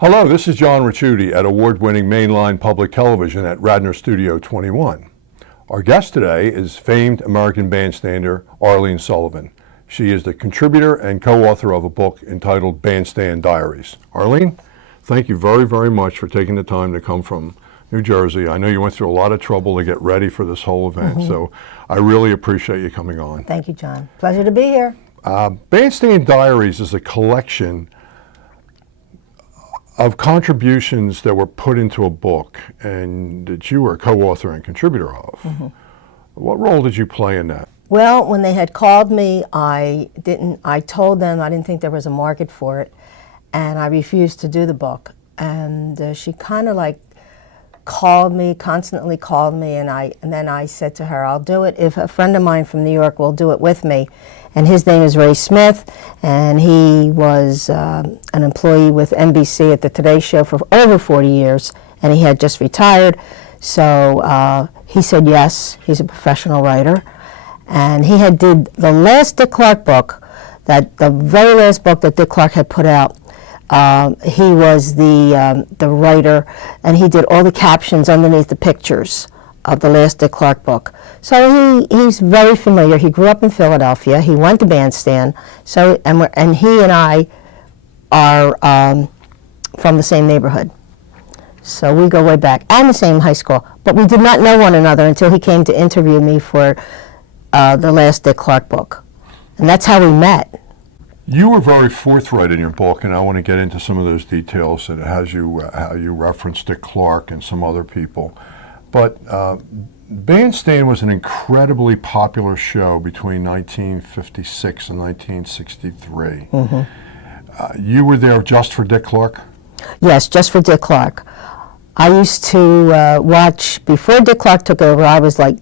Hello, this is John Ricciutti at award-winning mainline public television at Radnor Studio 21. Our guest today is famed American bandstander Arlene Sullivan. She is the contributor and co-author of a book entitled Bandstand Diaries. Arlene, thank you very, very much for taking the time to come from New Jersey. I know you went through a lot of trouble to get ready for this whole event, so I really appreciate you coming on. Thank you, John. Pleasure to be here. Bandstand Diaries is a collection of contributions that were put into a book and that you were a co-author and contributor of. What role did you play in that? Well, when they had called me, I told them I didn't think there was a market for it, and I refused to do the book. And she kind of like constantly called me, and then I said to her, I'll do it if a friend of mine from New York will do it with me. And his name is Ray Smith, and he was an employee with NBC at the Today Show for over 40 years, and he had just retired. So he said yes, he's a professional writer. And he had did the last Dick Clark book, the very last book that Dick Clark had put out. He was the writer, and he did all the captions underneath the pictures of the last Dick Clark book. So he's very familiar. He grew up in Philadelphia. He went to Bandstand. So and he and I are from the same neighborhood. So we go way back, and the same high school. But we did not know one another until he came to interview me for the last Dick Clark book, and that's how we met. You were very forthright in your book, and I want to get into some of those details and how you referenced Dick Clark and some other people. But Bandstand was an incredibly popular show between 1956 and 1963. You were there just for Dick Clark? Yes, just for Dick Clark. I used to watch, before Dick Clark took over, I was like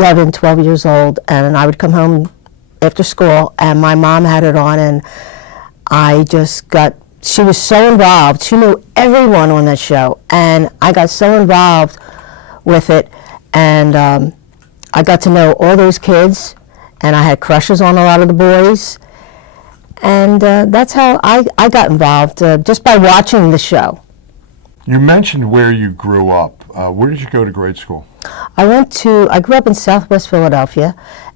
11, 12 years old, and I would come home after school, and my mom had it on, and she was so involved. She knew everyone on that show, and I got so involved with it, and I got to know all those kids, and I had crushes on a lot of the boys, and that's how I got involved, just by watching the show. You mentioned where you grew up. Where did you go to grade school? I grew up in Southwest Philadelphia,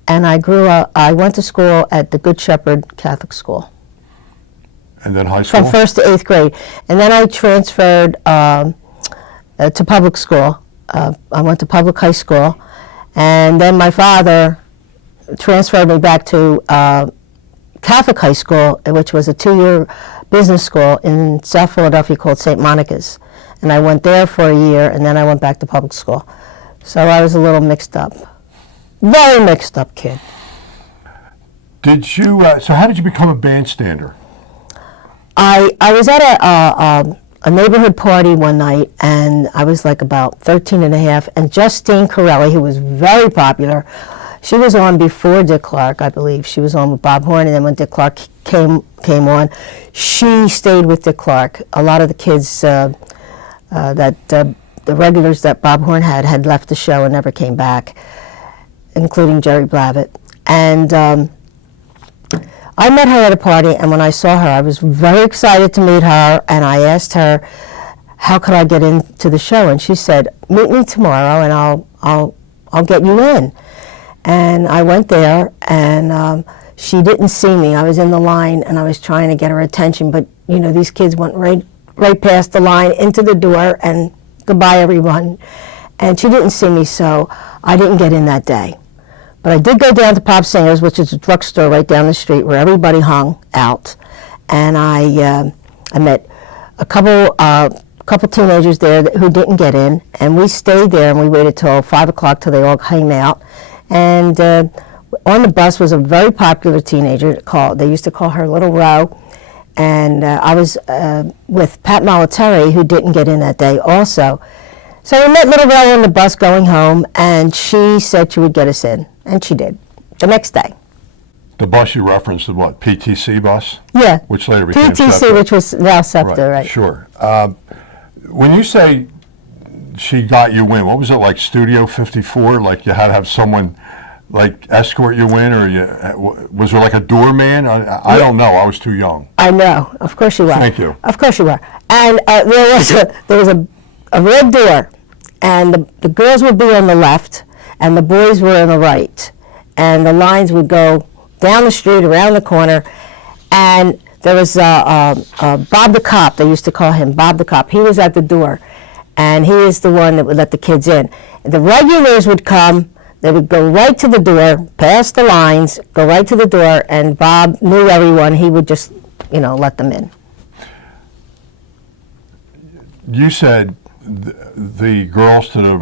and I went to school at the Good Shepherd Catholic School. And then high school? From 1st to 8th grade. And then I transferred to public school. I went to public high school, and then my father transferred me back to Catholic high school, which was a 2-year business school in South Philadelphia called St. Monica's. And I went there for a year, and then I went back to public school. So I was a little mixed up. Very mixed up kid. Did you, so how did you become a bandstander? I was at a neighborhood party one night, and I was like about 13 and a half, and Justine Corelli, who was very popular, she was on before Dick Clark, I believe. She was on with Bob Horn, and then when Dick Clark came on, she stayed with Dick Clark. A lot of the kids the regulars that Bob Horn had left the show and never came back, including Jerry Blavitt. And I met her at a party, and when I saw her, I was very excited to meet her, and I asked her, how could I get into the show? And she said, meet me tomorrow, and I'll get you in. And I went there, and she didn't see me. I was in the line, and I was trying to get her attention, but you know, these kids went right past the line into the door, and goodbye everyone. And she didn't see me, so I didn't get in that day. But I did go down to Pop Singer's, which is a drugstore right down the street where everybody hung out. And I met a couple teenagers there who didn't get in, and we stayed there, and we waited till 5 o'clock till they all came out. And on the bus was a very popular teenager they used to call her Little Row. And I was with Pat Moliteri, who didn't get in that day also. So we met Little Row on the bus going home, and she said she would get us in, and she did, the next day. The bus you referenced, the what, PTC bus? Yeah. Which later became PTC, SEPTA. which was now SEPTA, right? Sure. When you say she got you in, what was it, like Studio 54? Like you had to have someone like escort you in, or was there like a doorman? I don't know. I was too young. I know. Of course you were. Thank you. Of course you were. And there was a red door, and the girls would be on the left, and the boys were on the right, and the lines would go down the street, around the corner, and there was Bob the cop. They used to call him Bob the cop. He was at the door, and he is the one that would let the kids in. The regulars would come. They would go right to the door, past the lines, go right to the door, and Bob knew everyone. He would just, let them in. You said the girls to the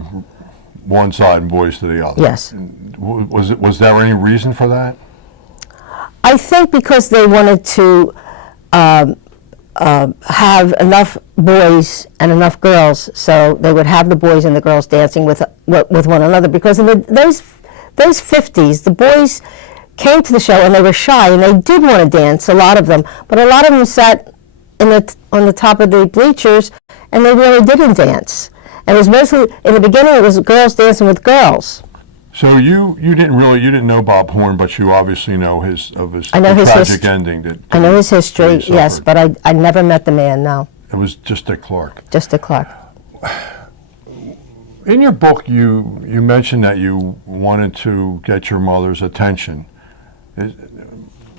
one side and boys to the other. Yes. Was there any reason for that? I think because they wanted to have enough boys and enough girls, so they would have the boys and the girls dancing with one another. Because in those 50s, the boys came to the show and they were shy and they did want to dance, a lot of them, but a lot of them sat on the top of the bleachers and they really didn't dance. And it was mostly, in the beginning, it was girls dancing with girls. So you didn't know Bob Horn, but you obviously know his I know his tragic ending. I know his history, he yes, suffered. but I never met the man, no. It was just Dick Clark. Just Dick Clark. In your book, you mentioned that you wanted to get your mother's attention.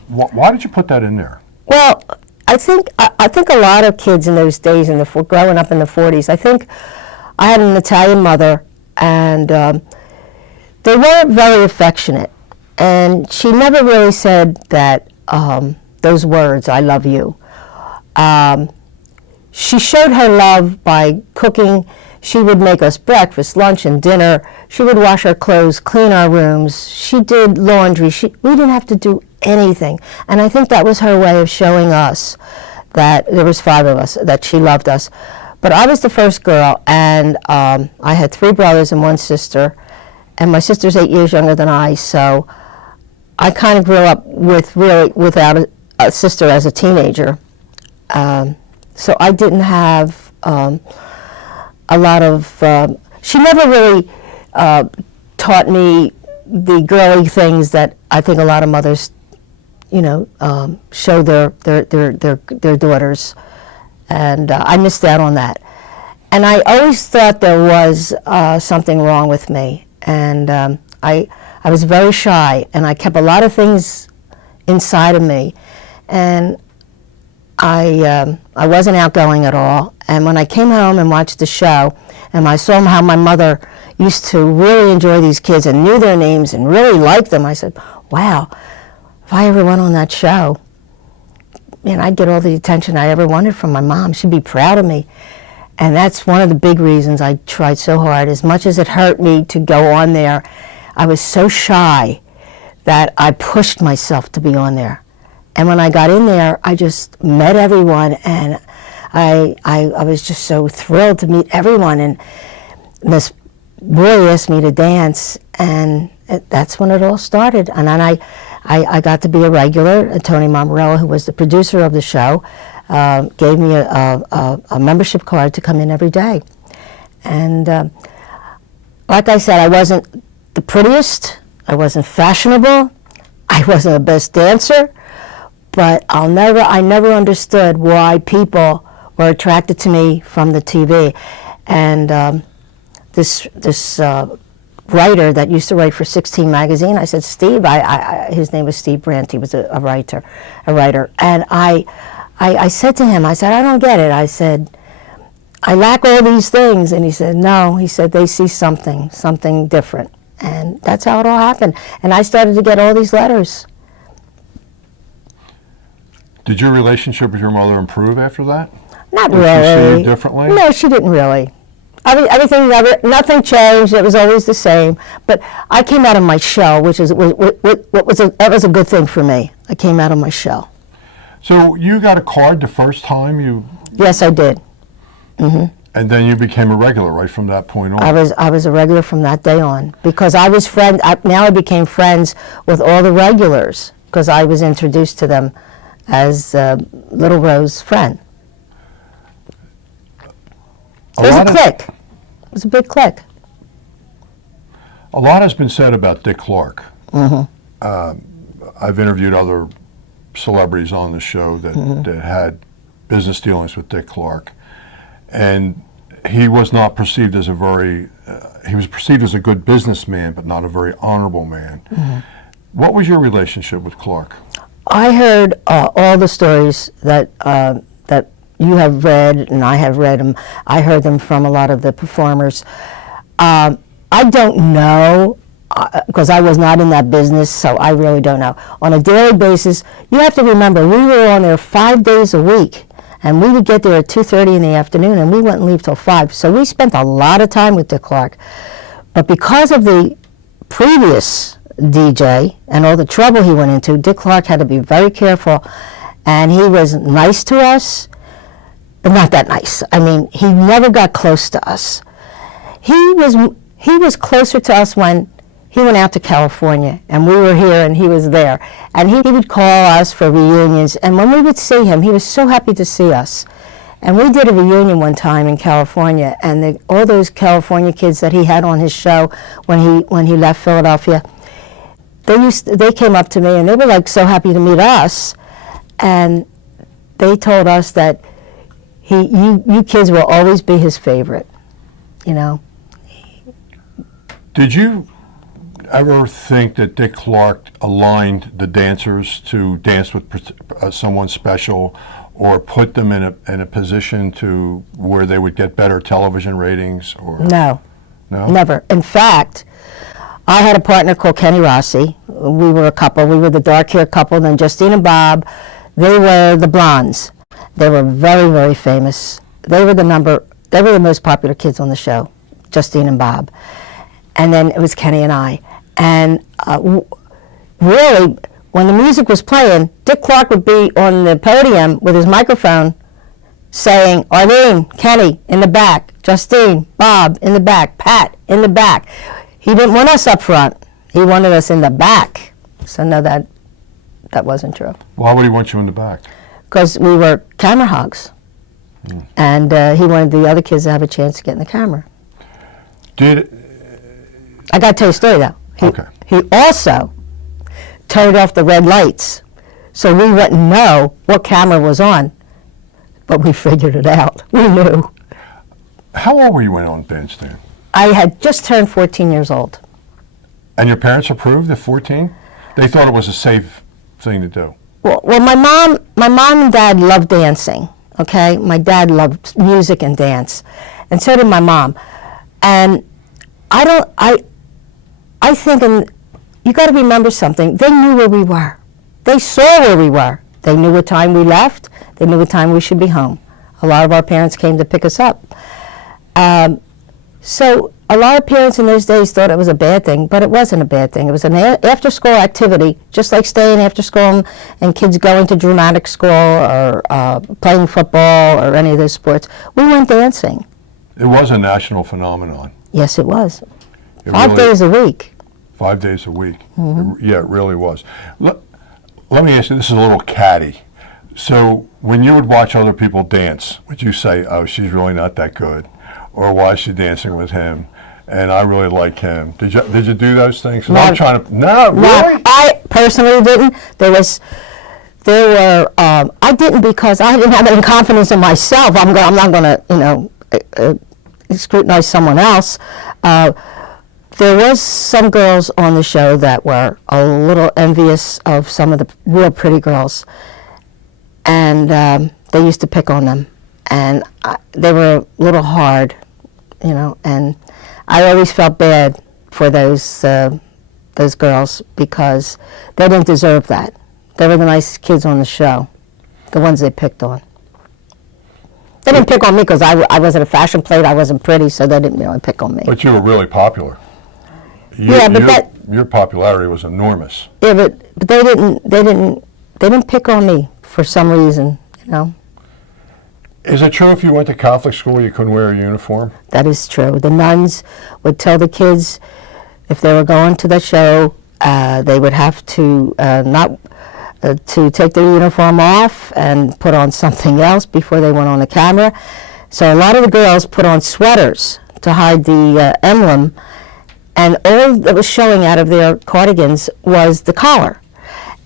Why did you put that in there? Well, I think a lot of kids in those days, growing up in the 40s, I think I had an Italian mother, and they weren't very affectionate. And she never really said that those words, "I love you." She showed her love by cooking. She would make us breakfast, lunch, and dinner. She would wash our clothes, clean our rooms. She did laundry. We didn't have to do anything. And I think that was her way of showing us that there was 5 of us, that she loved us. But I was the first girl, and I had 3 brothers and 1 sister. And my sister's 8 years younger than I, so I kind of grew up without a sister as a teenager. So I didn't have a lot of, she never really taught me the girly things that I think a lot of mothers, show their daughters. And I missed out on that. And I always thought there was something wrong with me. And I was very shy, and I kept a lot of things inside of me. And I wasn't outgoing at all. And when I came home and watched the show, and I saw how my mother used to really enjoy these kids and knew their names and really liked them, I said, wow, if I ever went on that show, man, I'd get all the attention I ever wanted from my mom. She'd be proud of me. And that's one of the big reasons I tried so hard. As much as it hurt me to go on there, I was so shy that I pushed myself to be on there. And when I got in there, I just met everyone, and I was just so thrilled to meet everyone. And Miss Boy asked me to dance, and that's when it all started. And then I got to be a regular. And Tony Momorello, who was the producer of the show, gave me a membership card to come in every day. And like I said, I wasn't the prettiest, I wasn't fashionable, I wasn't the best dancer, but I never understood why people were attracted to me from the TV. And this writer that used to write for 16 magazine, I said, Steve, his name was Steve Brandt, he was a writer, and I said to him, I said, I don't get it. I said, I lack all these things. And he said, no. He said, they see something different. And that's how it all happened. And I started to get all these letters. Did your relationship with your mother improve after that? Not really. really. Did she see you differently? No, she didn't really. Nothing changed. It was always the same. But I came out of my shell, which was that was a good thing for me. I came out of my shell. So you got a card the first time you? Yes, I did. Mm-hmm. And then you became a regular right from that point on. I was a regular from that day on, because I was now I became friends with all the regulars because I was introduced to them as Little Rose's friend. It was a clique. It was a big clique. A lot has been said about Dick Clark. Mm-hmm. I've interviewed other celebrities on the show that had business dealings with Dick Clark. and he was not perceived as a very, he was perceived as a good businessman, but not a very honorable man. Mm-hmm. What was your relationship with Clark? I heard all the stories that that you have read, and I have read them. I heard them from a lot of the performers. I don't know, because I was not in that business, so I really don't know. On a daily basis, you have to remember, we were on there 5 days a week, and we would get there at 2:30 in the afternoon, and we wouldn't leave till 5. So we spent a lot of time with Dick Clark. But because of the previous DJ and all the trouble he went into, Dick Clark had to be very careful, and he was nice to us, but not that nice. I mean, he never got close to us. He was closer to us when he went out to California, and we were here, and he was there. And he would call us for reunions, and when we would see him, he was so happy to see us. And we did a reunion one time in California, and all those California kids that he had on his show when he left Philadelphia, they came up to me, and they were like so happy to meet us, and they told us that you kids will always be his favorite, you know. Did you ever think that Dick Clark aligned the dancers to dance with someone special, or put them in a position to where they would get better television ratings? Or No, no, never. In fact, I had a partner called Kenny Rossi. We were a couple. We were the dark-haired couple. Then Justine and Bob, they were the blondes. They were very, very famous. They were the most popular kids on the show, Justine and Bob. And then it was Kenny and I. And really, when the music was playing, Dick Clark would be on the podium with his microphone saying, Arlene, Kenny, in the back, Justine, Bob, in the back, Pat, in the back. He didn't want us up front. He wanted us in the back. So no, that wasn't true. Why would he want you in the back? Because we were camera hogs. And he wanted the other kids to have a chance to get in the camera. I got to tell you a story, though. Okay. He also turned off the red lights, so we wouldn't know what camera was on. But we figured it out. We knew. How old were you when on Bandstand? I had just turned 14 years old. And your parents approved at 14? They thought it was a safe thing to do. Well, my mom and dad loved dancing. Okay, my dad loved music and dance, and so did my mom. And I think, and you got to remember something. They knew where we were. They saw where we were. They knew what time we left. They knew what time we should be home. A lot of our parents came to pick us up. So a lot of parents in those days thought it was a bad thing, but it wasn't a bad thing. It was an after-school activity, just like staying after school and kids going to dramatic school or playing football or any of those sports. We went dancing. It was a national phenomenon. Yes, it was. It 5 days a week. 5 days a week. Yeah, it really was. Let me ask you, this is a little catty. So when you would watch other people dance, would you say, oh, she's really not that good? Or why is she dancing with him? And I really like him. Did you do those things? No. I'm trying to, no, really? No, I personally didn't. I didn't because I didn't have any confidence in myself. I'm not going to, scrutinize someone else. There was some girls on the show that were a little envious of some of the real pretty girls, and they used to pick on them, and they were a little hard, and I always felt bad for those girls because they didn't deserve that. They were the nicest kids on the show, the ones they picked on. They didn't pick on me because I wasn't a fashion plate. I wasn't pretty, so they didn't really pick on me. But you were really popular. Your popularity was enormous. Yeah, but they didn't pick on me for some reason, Is it true if you went to Catholic school you couldn't wear a uniform? That is true. The nuns would tell the kids if they were going to the show, they would have to to take their uniform off and put on something else before they went on the camera. So a lot of the girls put on sweaters to hide the emblem, and all that was showing out of their cardigans was the collar.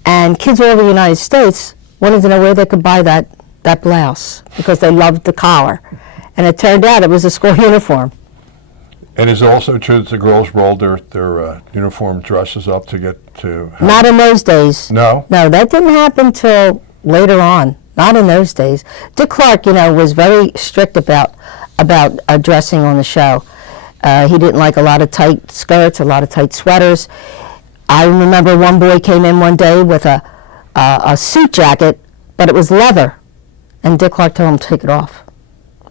And kids all over the United States wanted to know where they could buy that blouse because they loved the collar. And it turned out it was a school uniform. And is it also true that the girls rolled their uniform dresses up to get to? Not in those days. No? No, that didn't happen till later on. Not in those days. Dick Clark, was very strict about dressing on the show. He didn't like a lot of tight skirts, a lot of tight sweaters. I remember one boy came in one day with a suit jacket, but it was leather. And Dick Clark told him to take it off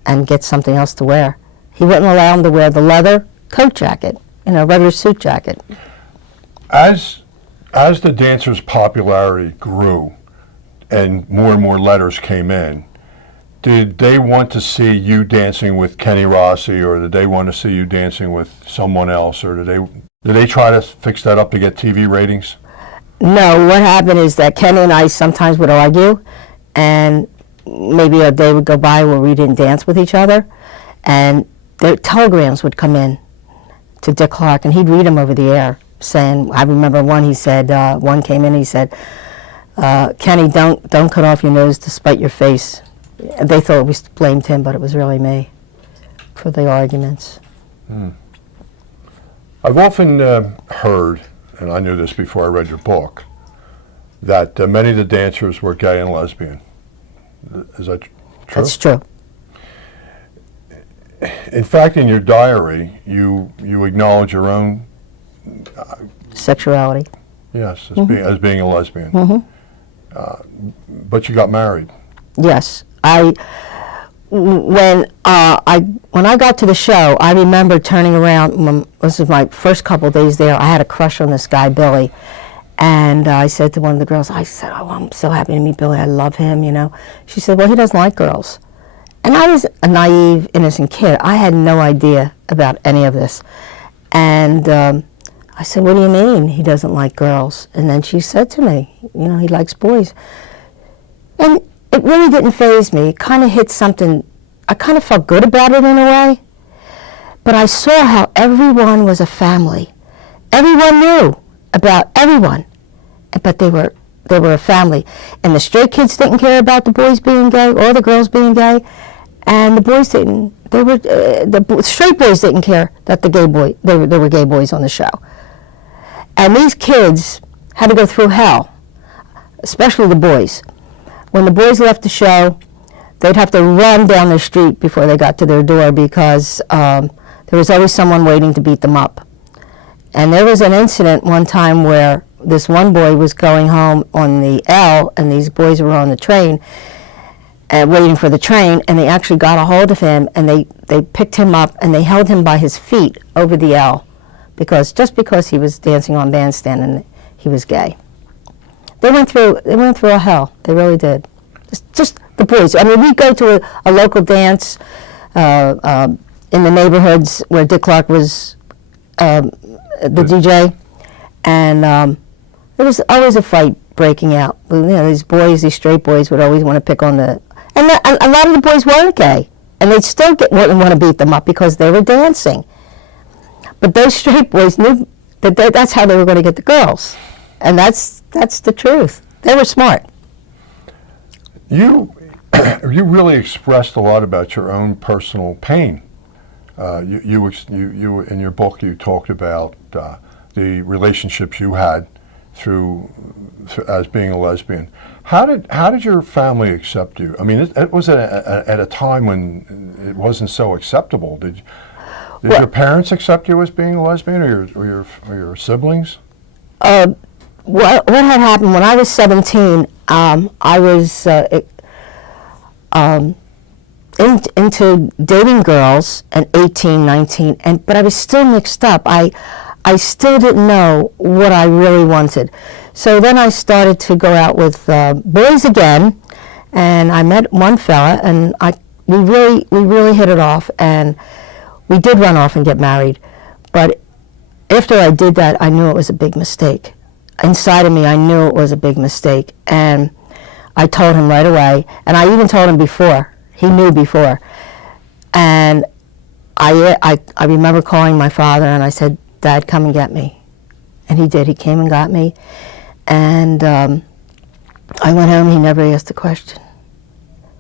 and get something else to wear. He wouldn't allow him to wear the leather coat jacket, regular suit jacket. As the dancers' popularity grew and more letters came in, did they want to see you dancing with Kenny Rossi, or did they want to see you dancing with someone else, or did they try to fix that up to get TV ratings? No, what happened is that Kenny and I sometimes would argue, and maybe a day would go by where we didn't dance with each other, and the telegrams would come in to Dick Clark, and he'd read them over the air, saying, I remember one, he said, one came in, he said, Kenny, don't cut off your nose to spite your face. They thought we blamed him, but it was really me for the arguments. I've often heard, and I knew this before I read your book, that many of the dancers were gay and lesbian. Is that true? That's true. In fact, in your diary, you acknowledge your own Sexuality. yes as being a lesbian. But you got married. Yes, when I got to the show, I remember turning around. This was my first couple of days there. I had a crush on this guy, Billy, and I said to one of the girls, I said, "Oh, I'm so happy to meet Billy. I love him." She said, "Well, he doesn't like girls." And I was a naive, innocent kid. I had no idea about any of this, and I said, "What do you mean he doesn't like girls?" And then she said to me, "He likes boys." And it really didn't faze me. It kind of hit something. I kind of felt good about it in a way. But I saw how everyone was a family. Everyone knew about everyone. But they were a family. And the straight kids didn't care about the boys being gay or the girls being gay. And the boys didn't. The straight boys didn't care that there were gay boys on the show. And these kids had to go through hell, especially the boys. When the boys left the show, they'd have to run down the street before they got to their door because there was always someone waiting to beat them up. And there was an incident one time where this one boy was going home on the L, and these boys were on the train waiting for the train, and they actually got a hold of him, and they picked him up, and they held him by his feet over the L because he was dancing on Bandstand and he was gay. They went through a hell. They really did. Just the boys. I mean, we go to a local dance in the neighborhoods where Dick Clark was the DJ, and there was always a fight breaking out. These straight boys would always want to pick on and a lot of the boys weren't gay, and they'd still wouldn't want to beat them up because they were dancing. But those straight boys knew that that's how they were going to get the girls, and that's the truth. They were smart. You really expressed a lot about your own personal pain. You in your book you talked about the relationships you had through as being a lesbian. How did your family accept you? I mean, it was at a time when it wasn't so acceptable. Did your parents accept you as being a lesbian, or your siblings? What had happened when I was 17, I was into dating girls at 18, 19, but I was still mixed up. I still didn't know what I really wanted. So then I started to go out with boys again, and I met one fella, and we really hit it off, and we did run off and get married. But after I did that, I knew it was a big mistake. Inside of me, I knew it was a big mistake, and I told him right away, and I even told him before. He knew before. And I remember calling my father, and I said, "Dad, come and get me." And he did. He came and got me. And I went home. He never asked a question.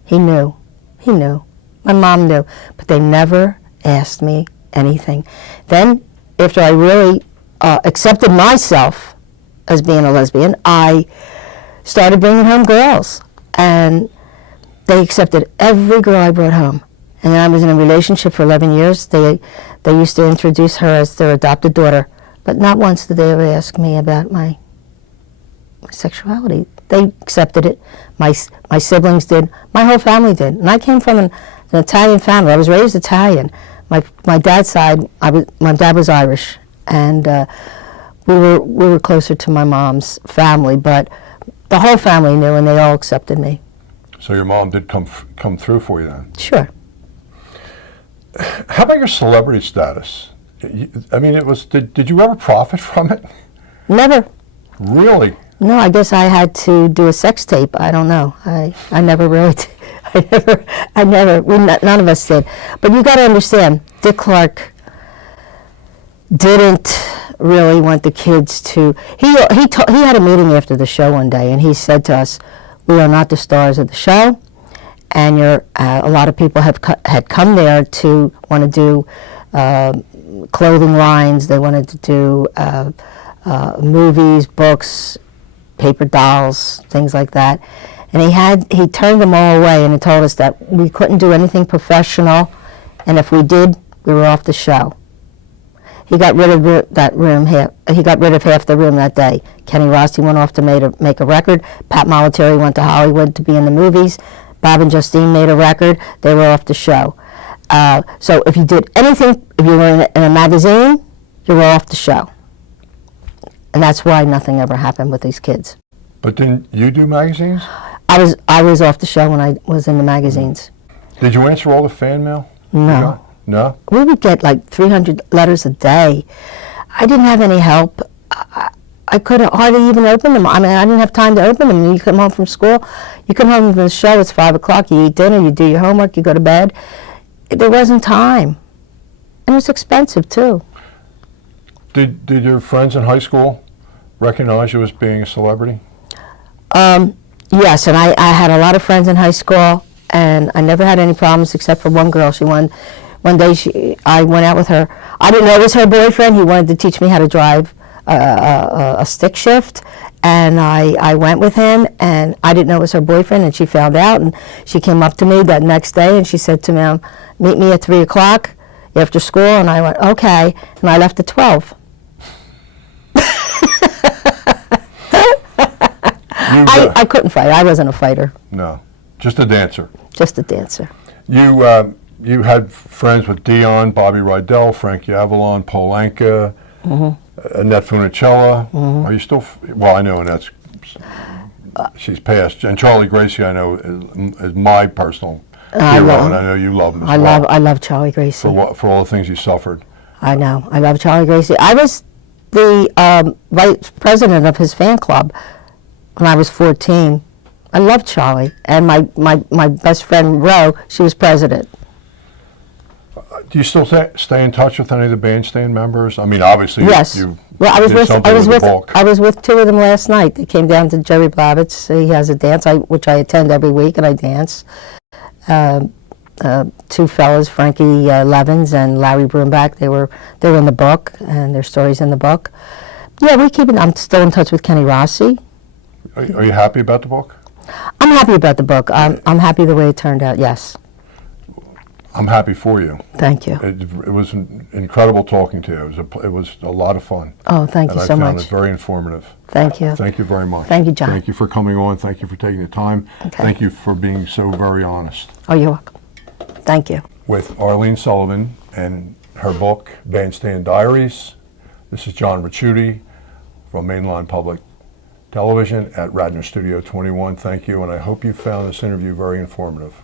He knew. He knew. My mom knew, but they never asked me anything. Then, after I really accepted myself as being a lesbian, I started bringing home girls, and they accepted every girl I brought home. And then I was in a relationship for 11 years. They used to introduce her as their adopted daughter, but not once did they ever ask me about my sexuality. They accepted it. My siblings did. My whole family did. And I came from an Italian family. I was raised Italian. My dad's side, my dad was Irish, and we were closer to my mom's family, but the whole family knew, and they all accepted me. So your mom did come through for you then? Sure. How about your celebrity status? I mean, did you ever profit from it? Never. Really? No, I guess I had to do a sex tape. I don't know. I never really did. None of us did. But you got to understand, Dick Clark didn't really want the kids to. He had a meeting after the show one day, and he said to us, "We are not the stars of the show, and a lot of people had come there to want to do clothing lines. They wanted to do movies, books, paper dolls, things like that." And he turned them all away, and he told us that we couldn't do anything professional, and if we did, we were off the show. He got rid of that room. He got rid of half the room that day. Kenny Rossi went off to make a record. Pat Molitari went to Hollywood to be in the movies. Bob and Justine made a record. They were off the show. So if you did anything, if you were in a magazine, you were off the show. And that's why nothing ever happened with these kids. But didn't you do magazines? I was off the show when I was in the magazines. Did you answer all the fan mail? No. No? We would get like 300 letters a day. I didn't have any help. I could hardly even open them. I mean, I didn't have time to open them. You come home from school, you come home from the show, it's 5 o'clock, you eat dinner, you do your homework, you go to bed. There wasn't time. And it was expensive, too. Did your friends in high school recognize you as being a celebrity? Yes, and I had a lot of friends in high school, and I never had any problems except for one girl. One day I went out with her. I didn't know it was her boyfriend. He wanted to teach me how to drive a stick shift, and I went with him, and I didn't know it was her boyfriend, and she found out, and she came up to me that next day, and she said to me, "Meet me at 3 o'clock after school," and I went, "Okay," and I left at 12. I couldn't fight. I wasn't a fighter. No, just a dancer. Just a dancer. You had friends with Dion, Bobby Rydell, Frankie Avalon, Paul Anka, Annette Funicello. Are you still? Well, I know Annette's. She's passed, and Charlie Gracie, I know, is my personal hero, and I know you love him as well. I love Charlie Gracie. For all the things he suffered. I know. I love Charlie Gracie. I was the vice president of his fan club when I was 14. I loved Charlie, and my best friend Ro, she was president. Do you still stay in touch with any of the Bandstand members? I mean, obviously, yes. I was with two of them last night. They came down to Jerry Blavitt's. He has a dance, which I attend every week, and I dance. Two fellas, Frankie Levins and Larry Broomback. They were in the book, and their stories in the book. Yeah, I'm still in touch with Kenny Rossi. Are you happy about the book? I'm happy about the book. I'm happy the way it turned out. Yes. I'm happy for you. Thank you. It was incredible talking to you. It was a lot of fun. Oh, thank you so much. I found it very informative. Thank you. Thank you very much. Thank you, John. Thank you for coming on. Thank you for taking the time. Okay. Thank you for being so very honest. Oh, you're welcome. Thank you. With Arlene Sullivan and her book, Bandstand Diaries. This is John Ricciutti from Mainline Public Television at Radnor Studio 21. Thank you, and I hope you found this interview very informative.